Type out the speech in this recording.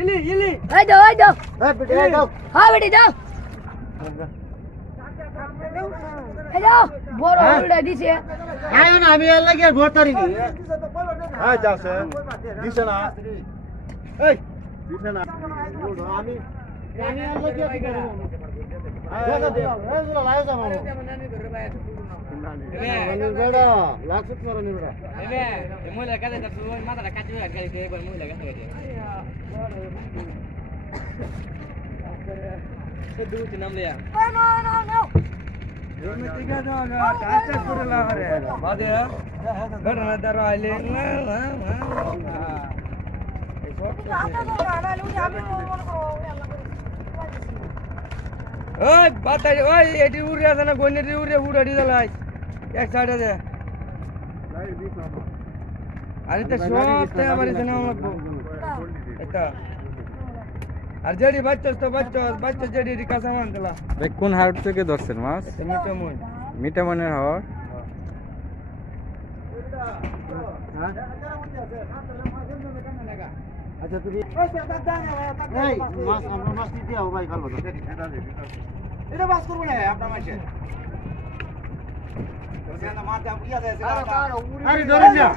ইলি ইলি এই দাও এই বেটা এই দাও হ্যাঁ বেটি দাও এই দাও বড় উল্টা দিছে আয়ো না আমি এর লাগি ভোট তারি নি আয় যাচ্ছে দিছে না এই দিছে না আমি আমি এর লাগি কি করব আয় এই গুলো লাইও যাবো এবে বেড়া লাখ সুত মারনি বেড়া এবে মহিলা কাজে তো মাথাটা কাটি হয়ে গেছে এবার মহিলা কাছে গেছে সে দুটি নাম লিয়া নো এমনি টিকা দাও না টাচ করে লা রে বাদে ঘটনা দাঁড় আইলে না না ওই বাতাই ওই এটি উড়ে আছে না গন্যেটি উড়ে উড়াড়ি জ্বালাই এক সাইডে দে আরে তো সব তে আমার এখানে লাগবো এটা আর যেডি বাচ্চা তো বাচ্চা যেডি কাঁচা মান দিলা কোন হাট থেকে ধরছেন মাছ মিটামই মিটামনের হাওয়া আচ্ছা তুমি এই মাছ আমরা মাছ দিতে হবে ভাই খালবো এটা মাছ করব না আপনার মাছে আরে ধরে যা